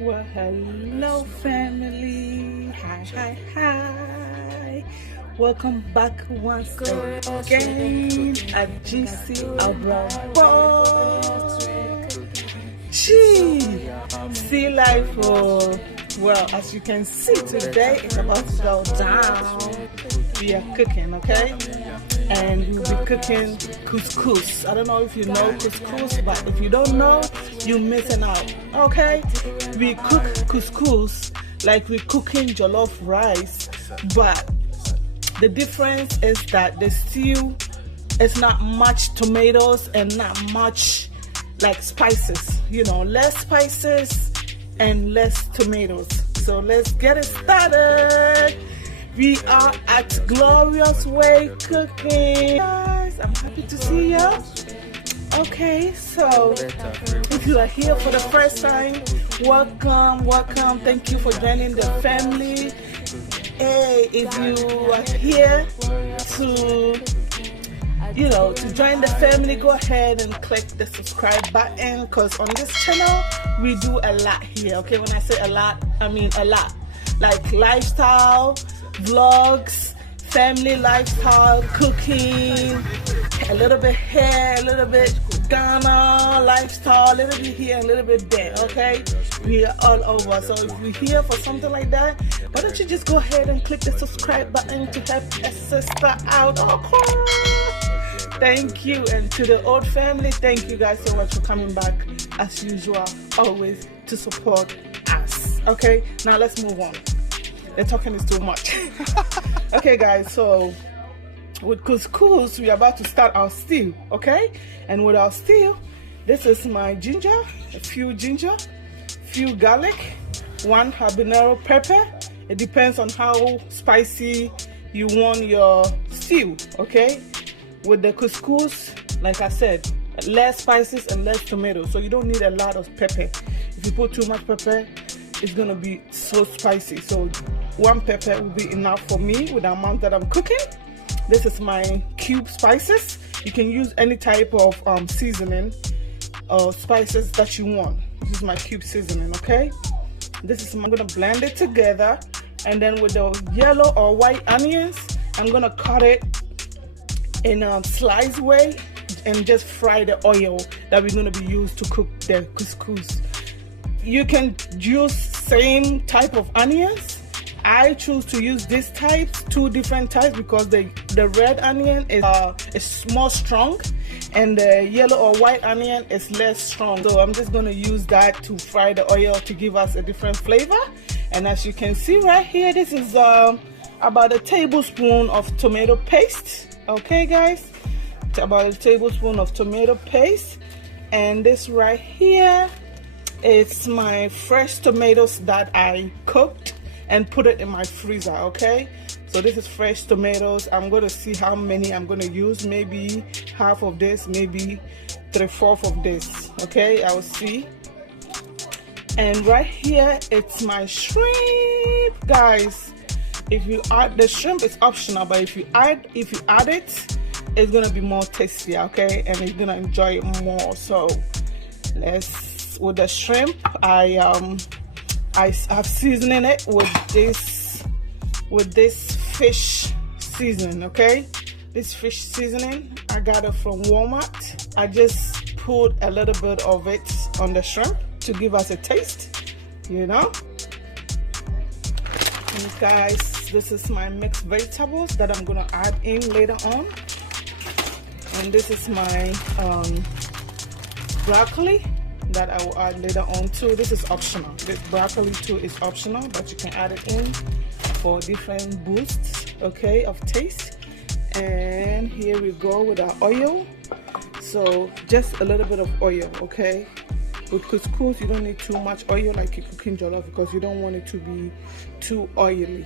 Well, hello family. Hi. Welcome back once again at Gee-Cee Abrabo. Sea life. Well, as you can see today, it's about to go down. We are cooking, okay? And we'll be cooking couscous. I don't know if you know couscous, but if you don't know, you're missing out, okay? We cook couscous like we're cooking jollof rice, but the difference is that the stew is not much tomatoes and not much like spices, you know, less spices and less tomatoes. So let's get it started. We are at Glorious Way Cooking. Guys, I'm happy to see you. Okay, so if you are here for the first time, welcome. Thank you for joining the family. Hey, if you are here to join the family, go ahead and click the subscribe button, because on this channel we do a lot here. Okay, when I say a lot, I mean a lot. Like lifestyle vlogs, family lifestyle, cooking, a little bit hair, a little bit Ghana lifestyle, a little bit here, a little bit there, okay? We are all over. So if you're here for something like that, why don't you just go ahead and click the subscribe button to help a sister out, okay? Thank you. And to the old family, thank you guys so much for coming back as usual, always to support us. Okay, now let's move on. The talking is too much. Okay guys, so with couscous we are about to start our stew, okay? And with our stew, this is my ginger, a few garlic, 1 habanero pepper. It depends on how spicy you want your stew, okay? With the couscous, like I said, less spices and less tomatoes, so you don't need a lot of pepper. If you put too much pepper, it's gonna be so spicy. So 1 pepper will be enough for me with the amount that I'm cooking. This is my cube spices. You can use any type of seasoning or spices that you want. This is my cube seasoning, okay? I'm gonna blend it together, and then with the yellow or white onions, I'm gonna cut it in a slice way and just fry the oil that we're gonna be used to cook the couscous. You can use same type of onions. I choose to use this type, 2 different types, because the red onion is more strong and the yellow or white onion is less strong. So I'm just going to use that to fry the oil to give us a different flavor. And as you can see right here, this is about a tablespoon of tomato paste. Okay guys, it's about a tablespoon of tomato paste. And this right here, it's my fresh tomatoes that I cooked and put it in my freezer, okay? So this is fresh tomatoes. I'm going to see how many I'm going to use. Maybe half of this, maybe 3/4 of this, okay? I will see. And right here, it's my shrimp, guys. If you add the shrimp, it's optional, but if you add it, it's going to be more tasty, okay? And you're going to enjoy it more. So with the shrimp, I've seasoning it with this fish seasoning, okay? This fish seasoning, I got it from Walmart. I just put a little bit of it on the shrimp to give us a taste, you know? And guys, this is my mixed vegetables that I'm gonna add in later on. And this is my broccoli that I will add later on too. This is optional. This broccoli too is optional, but you can add it in for different boosts, okay, of taste. And here we go with our oil. So just a little bit of oil, okay? With couscous, you don't need too much oil like you're cooking jollof, because you don't want it to be too oily.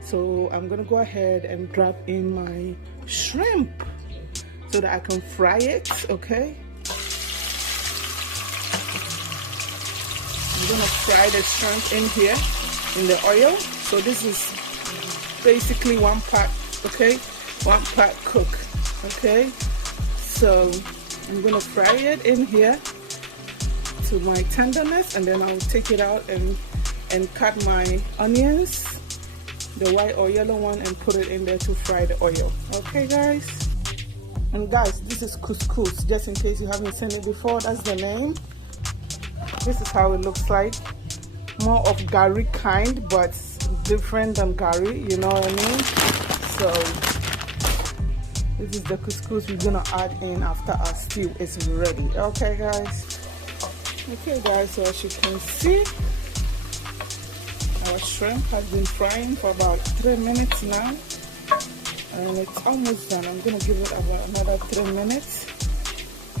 So I'm gonna go ahead and drop in my shrimp so that I can fry it, okay? I'm gonna fry the shrimp in here in the oil. So this is basically 1 pot, okay? 1 pot cook, okay? So I'm gonna fry it in here to my tenderness, and then I'll take it out and cut my onions, the white or yellow one, and put it in there to fry the oil. Okay guys, and guys, this is couscous, just in case you haven't seen it before. That's the name. This is how it looks like. More of gari kind, but different than gari, you know what I mean? So this is the couscous we're gonna add in after our stew is ready. Okay guys. Okay guys, so as you can see, our shrimp has been frying for about 3 minutes now, and it's almost done. I'm gonna give it about another 3 minutes,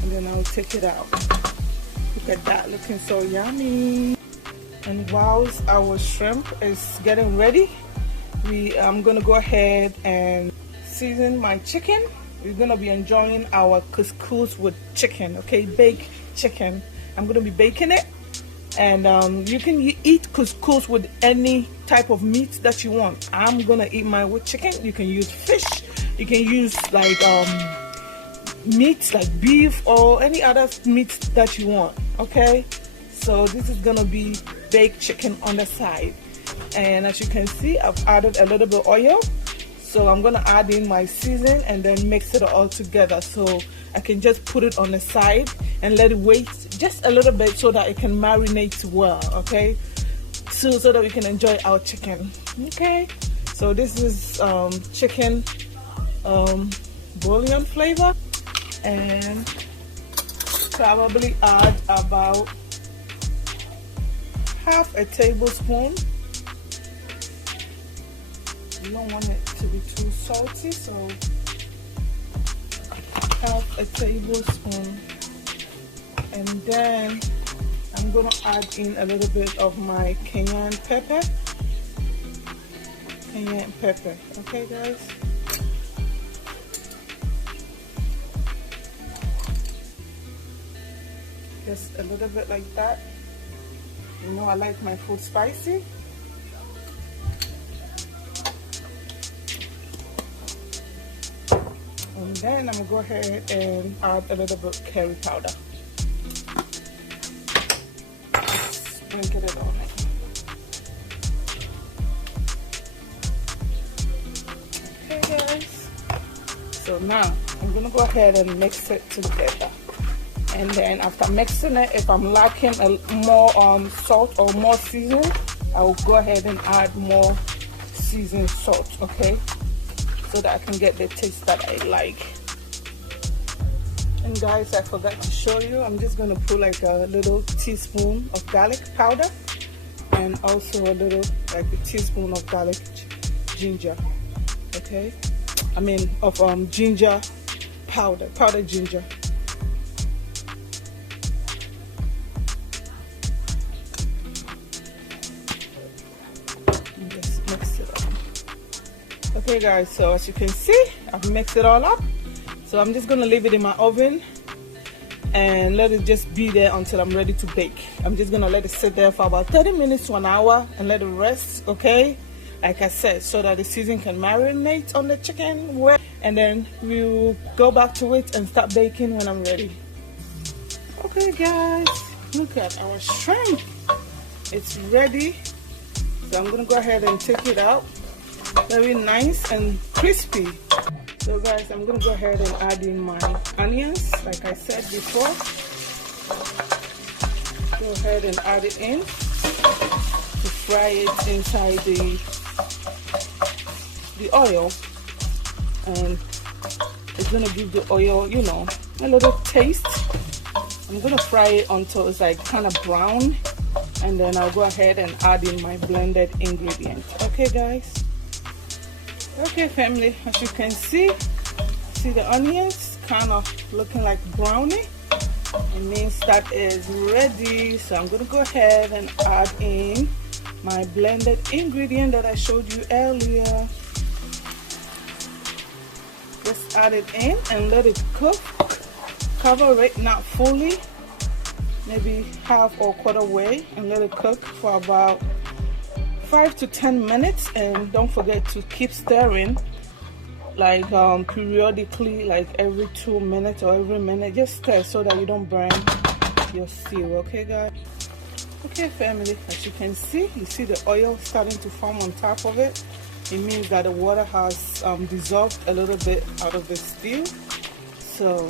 and then I'll take it out. Look at that, looking so yummy. And whilst our shrimp is getting ready, I'm gonna go ahead and season my chicken. We're gonna be enjoying our couscous with chicken, okay, baked chicken. I'm gonna be baking it, and you can eat couscous with any type of meat that you want. I'm gonna eat mine with chicken. You can use fish, you can use like meat like beef or any other meat that you want. Okay, so this is gonna be baked chicken on the side, and as you can see, I've added a little bit of oil. So I'm gonna add in my season and then mix it all together, so I can just put it on the side and let it wait just a little bit so that it can marinate well. Okay, so that we can enjoy our chicken. Okay, so this is chicken bouillon flavor, and probably add about half a tablespoon. You don't want it to be too salty, so half a tablespoon. And then I'm gonna add in a little bit of my cayenne pepper. Okay guys. Just a little bit like that. You know I like my food spicy. And then I'm gonna go ahead and add a little bit of curry powder. Sprinkle it on it. Okay guys. So now I'm gonna go ahead and mix it together. And then after mixing it, if I'm lacking more salt or more seasoning, I will go ahead and add more seasoned salt, okay? So that I can get the taste that I like. And guys, I forgot to show you, I'm just gonna put like a little teaspoon of garlic powder, and also a little, like a teaspoon of garlic ginger, okay? I mean of ginger powder, powdered ginger. Okay guys, so as you can see, I've mixed it all up. So I'm just gonna leave it in my oven and let it just be there until I'm ready to bake. I'm just gonna let it sit there for about 30 minutes to an hour and let it rest, okay? Like I said, so that the seasoning can marinate on the chicken well, and then we'll go back to it and start baking when I'm ready. Okay guys, look at our shrimp. It's ready. So I'm gonna go ahead and take it out. Very nice and crispy. So guys, I'm gonna go ahead and add in my onions like I said before. Go ahead and add it in to fry it inside the oil, and it's gonna give the oil, you know, a little taste. I'm gonna fry it until it's like kind of brown, and then I'll go ahead and add in my blended ingredients. Okay guys. Okay family, as you can see the onions kind of looking like brownie. It means that is ready. So I'm gonna go ahead and add in my blended ingredient that I showed you earlier. Just add it in and let it cook. Cover it, not fully, maybe half or quarter way, and let it cook for about 5 to 10 minutes. And don't forget to keep stirring, like periodically, like every 2 minutes or every minute. Just stir so that you don't burn your stew. Okay guys. Okay family, as you can see, you see the oil starting to form on top of it. It means that the water has dissolved a little bit out of the stew. So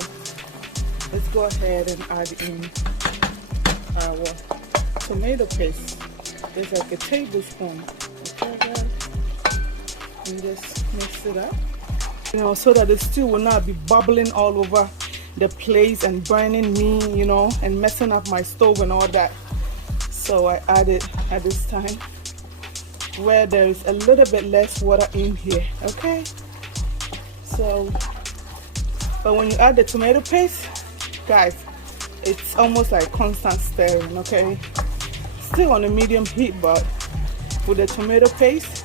let's go ahead and add in our tomato paste. There's like a tablespoon. Okay guys, and just mix it up, you know, so that the stew will not be bubbling all over the place and burning me, you know, and messing up my stove and all that. So I add it at this time where there is a little bit less water in here. Okay, so but when you add the tomato paste, guys, it's almost like constant stirring. Okay, still on a medium heat, but with the tomato paste,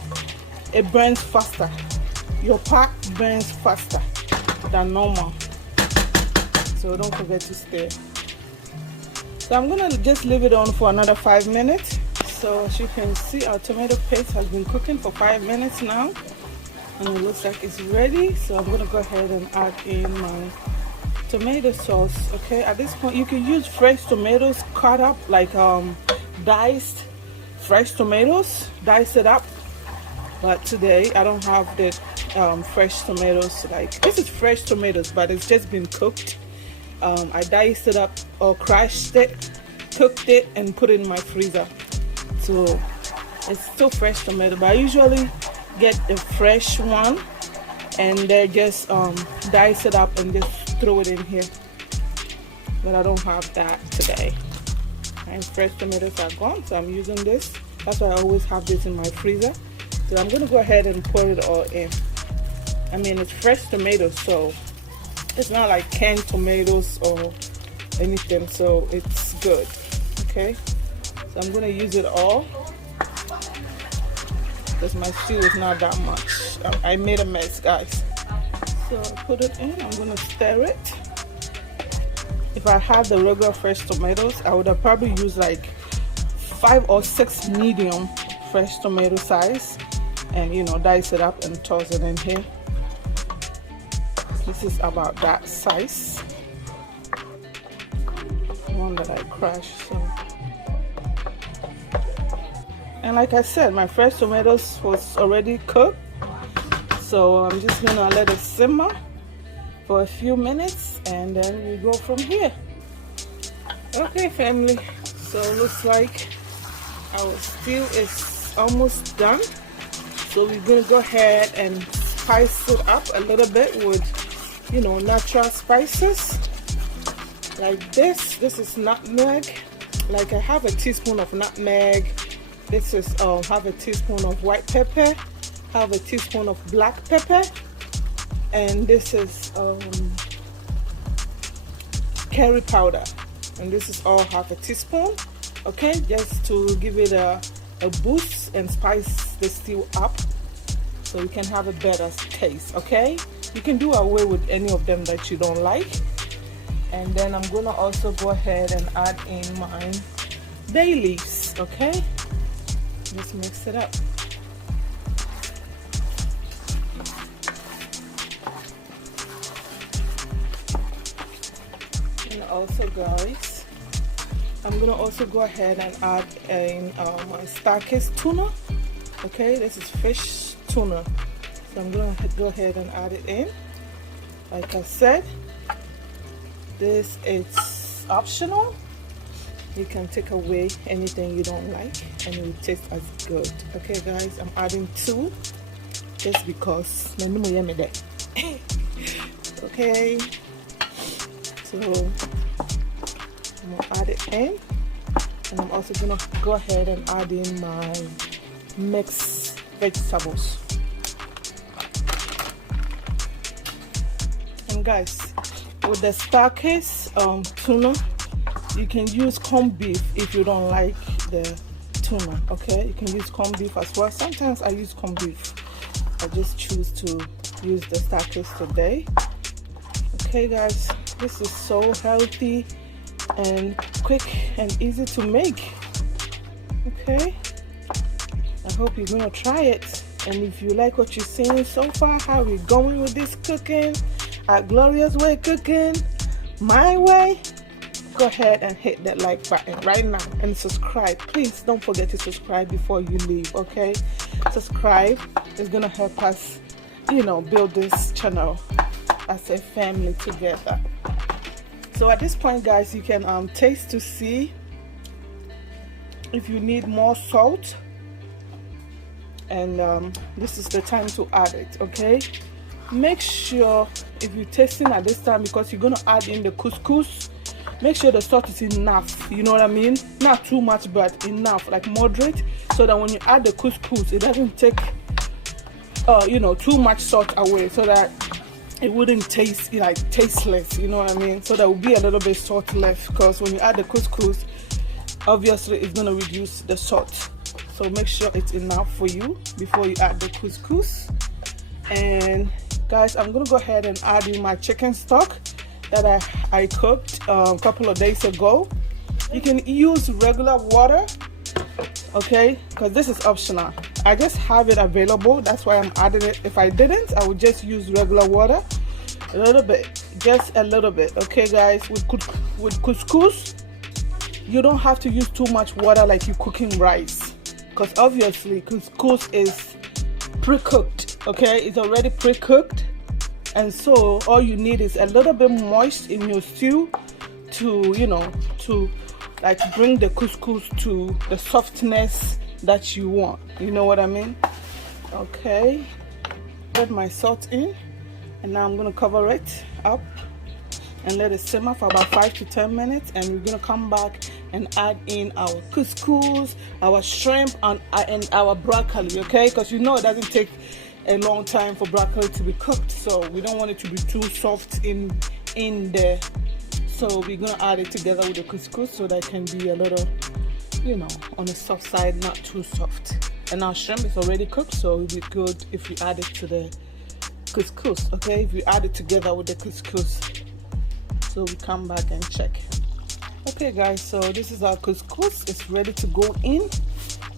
it burns faster. Your pot burns faster than normal, so don't forget to stir. So I'm gonna just leave it on for another 5 minutes. So as you can see, our tomato paste has been cooking for 5 minutes now, and it looks like it's ready. So I'm gonna go ahead and add in my tomato sauce. Okay, at this point you can use fresh tomatoes cut up, like diced fresh tomatoes, dice it up. But today I don't have the fresh tomatoes. Like, this is fresh tomatoes, but it's just been cooked. I diced it up or crushed it, cooked it, and put it in my freezer. So it's still fresh tomato, but I usually get the fresh one and they just dice it up and just throw it in here. But I don't have that today. And fresh tomatoes are gone, so I'm using this. That's why I always have this in my freezer. So I'm gonna go ahead and pour it all in. I mean, it's fresh tomatoes, so it's not like canned tomatoes or anything, so it's good. Okay, so I'm gonna use it all because my stew is not that much. I made a mess, guys. So I put it in. I'm gonna stir it. If I had the regular fresh tomatoes, I would have probably used like 5 or 6 medium fresh tomato size, and you know, dice it up and toss it in here. This is about that size, one that I crushed. So, and like I said, my fresh tomatoes was already cooked, so I'm just gonna let it simmer for a few minutes and then we go from here. Okay family, so it looks like our stew is almost done. So we're gonna go ahead and spice it up a little bit with, you know, natural spices like this. This is nutmeg. Like, I have a teaspoon of nutmeg. This is have a teaspoon of white pepper, have a teaspoon of black pepper, and this is curry powder, and this is all half a teaspoon. Okay, just to give it a boost and spice the stew up so you can have a better taste. Okay, you can do away with any of them that you don't like. And then I'm gonna also go ahead and add in my bay leaves. Okay, just mix it up. And also, guys, I'm gonna also go ahead and add in my Cous-Cous tuna. Okay, this is fish tuna, so I'm gonna go ahead and add it in. Like I said, this is optional. You can take away anything you don't like and it will taste as good. Okay guys, I'm adding 2 just because. Okay, so I'm gonna add it in, and I'm also gonna go ahead and add in my mixed vegetables. And guys, with the Cous-Cous tuna, you can use corned beef if you don't like the tuna. Okay, you can use corned beef as well. Sometimes I use corned beef. I just choose to use the Cous-Cous today. Okay guys, this is so healthy and quick and easy to make. Okay, I hope you're gonna try it, and if you like what you're seeing so far, how we're going with this cooking at Gloria's Way Cooking, my way, go ahead and hit that like button right now and subscribe. Please don't forget to subscribe before you leave, okay? Subscribe is gonna help us, you know, build this channel as a family together. So at this point, guys, you can taste to see if you need more salt, and this is the time to add it, okay? Make sure if you're tasting at this time, because you're gonna add in the couscous, make sure the salt is enough, you know what I mean? Not too much, but enough, like moderate, so that when you add the couscous, it doesn't take you know, too much salt away, so that it wouldn't taste like tasteless, you know what I mean? So there will be a little bit salt left, because when you add the couscous, obviously it's gonna reduce the salt. So make sure it's enough for you before you add the couscous. And guys, I'm gonna go ahead and add in my chicken stock that I cooked a couple of days ago. You can use regular water, okay, because this is optional. I just have it available, that's why I'm adding it. If I didn't, I would just use regular water, a little bit, just a little bit, okay guys? With couscous, you don't have to use too much water like you're cooking rice, because obviously couscous is pre-cooked, okay? It's already pre-cooked, and so all you need is a little bit moist in your stew to, you know, to like bring the couscous to the softness that you want, you know what I mean? Okay, put my salt in, and now I'm gonna cover it up and let it simmer for about 5 to 10 minutes, and we're gonna come back and add in our couscous, our shrimp, and our broccoli, okay? Because you know it doesn't take a long time for broccoli to be cooked, so we don't want it to be too soft in there. So we're gonna add it together with the couscous so that it can be a little, you know, on the soft side, not too soft. And our shrimp is already cooked, so it'll be good if we add it to the couscous, okay? If we add it together with the couscous. So we come back and check. Okay guys, so this is our couscous. It's ready to go in,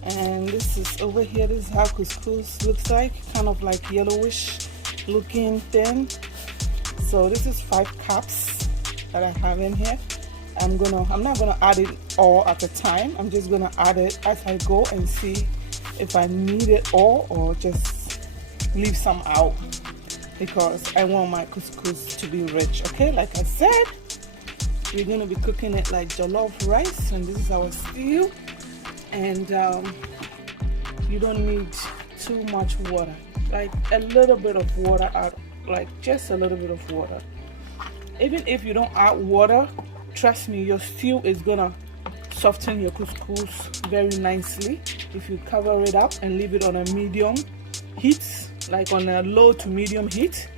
and this is over here. This is how couscous looks like, kind of like yellowish looking thin. So this is 5 cups that I have in here. I'm not gonna add it all at a time. I'm just gonna add it as I go and see if I need it all or just leave some out, because I want my couscous to be rich, okay? Like I said, we're gonna be cooking it like jollof rice, and this is our stew. And you don't need too much water, like a little bit of water out, like just a little bit of water. Even if you don't add water, trust me, your stew is gonna soften your couscous very nicely if you cover it up and leave it on a medium heat, like on a low to medium heat.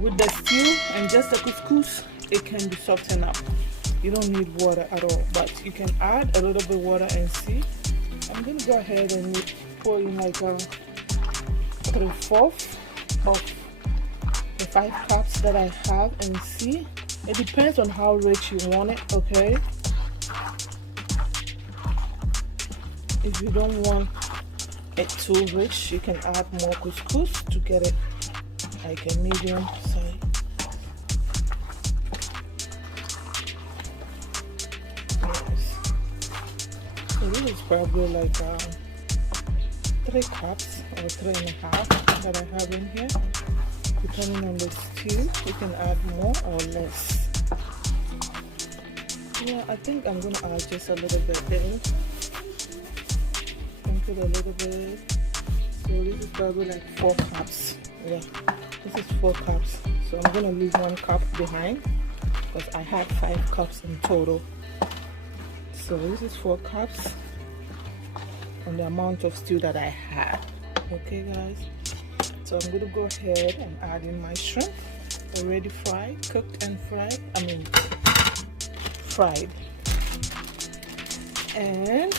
With the stew and just the couscous, it can be softened up. You don't need water at all, but you can add a little bit of water and see. I'm gonna go ahead and pour in like a 3/4 of the 5 cups that I have and see. It depends on how rich you want it, okay? If you don't want it too rich, you can add more couscous to get it like a medium size. Yes. So this is probably like 3 cups or 3.5 that I have in here. Depending on the stew, you can add more or less. Yeah, I think I'm gonna add just a little bit there. Put a little bit. So this is probably like 4 cups. Yeah, this is 4 cups. So I'm gonna leave 1 cup behind because I had 5 cups in total. So this is 4 cups on the amount of stew that I had. Okay guys, so I'm gonna go ahead and add in my shrimp, already fried, cooked and fried. Fried. And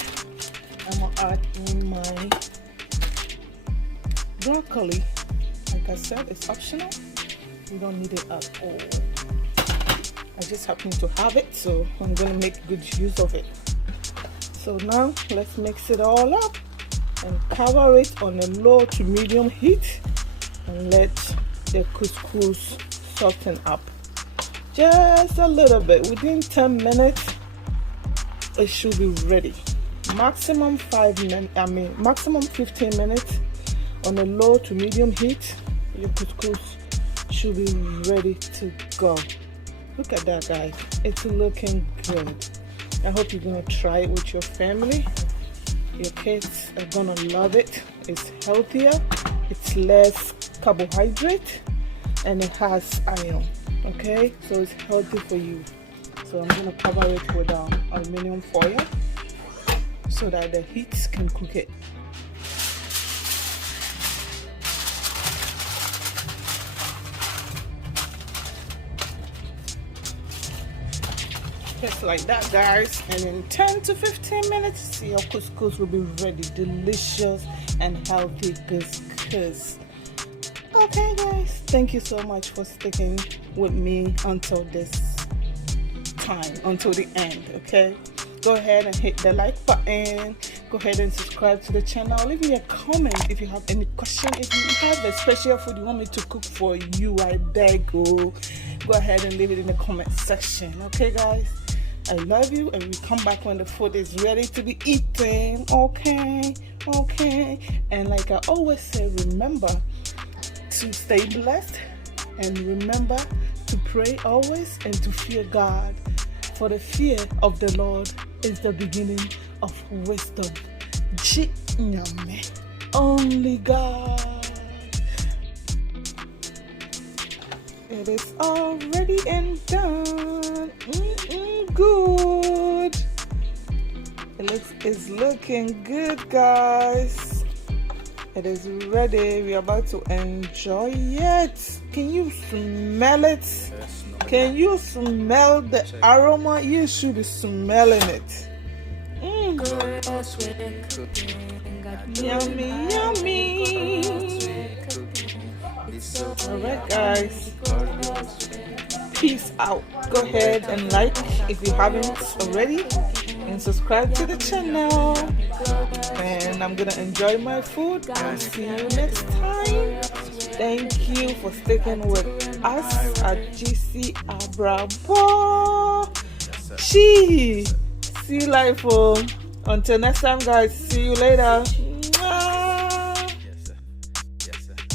I'm gonna add in my broccoli. Like I said, it's optional. You don't need it at all. I just happen to have it, so I'm gonna make good use of it. So now let's mix it all up and cover it on a low to medium heat and let the couscous soften up. just a little bit. Within 10 minutes it should be ready. Maximum 15 minutes on a low to medium heat. Your couscous should be ready to go. Look at that, guys. It's looking good. I hope you're gonna try it with your family. Your kids are gonna love it. It's healthier, it's less carbohydrate, and it has iron. Okay, so it's healthy for you. So I'm gonna cover it with aluminum foil so that the heat can cook it. Just like that, guys, and in 10 to 15 minutes your couscous will be ready. Delicious and healthy couscous. Okay, guys, thank you so much for sticking with me until this time, until the end. Okay, go ahead and hit the like button. Go ahead and subscribe to the channel. Leave me a comment if you have any question. If you have a special food you want me to cook for you, I beg you, go ahead and leave it in the comment section. Okay, guys, I love you, and we come back when the food is ready to be eaten. Okay, and like I always say, remember to stay blessed, and remember to pray always and to fear God, for the fear of the Lord is the beginning of wisdom. Only God. It is already and done. Good. It's looking good, guys. It is ready. We are about to enjoy it. Can you smell it? Can you smell the aroma? You should be smelling it. Yummy, yummy. Alright, guys. Peace out. Go ahead and like if you haven't already, and subscribe to the channel. And I'm gonna enjoy my food and see you next time. Thank you for sticking with us at Gee-Cee Abrabo. See you live. Until next time, guys. See you later.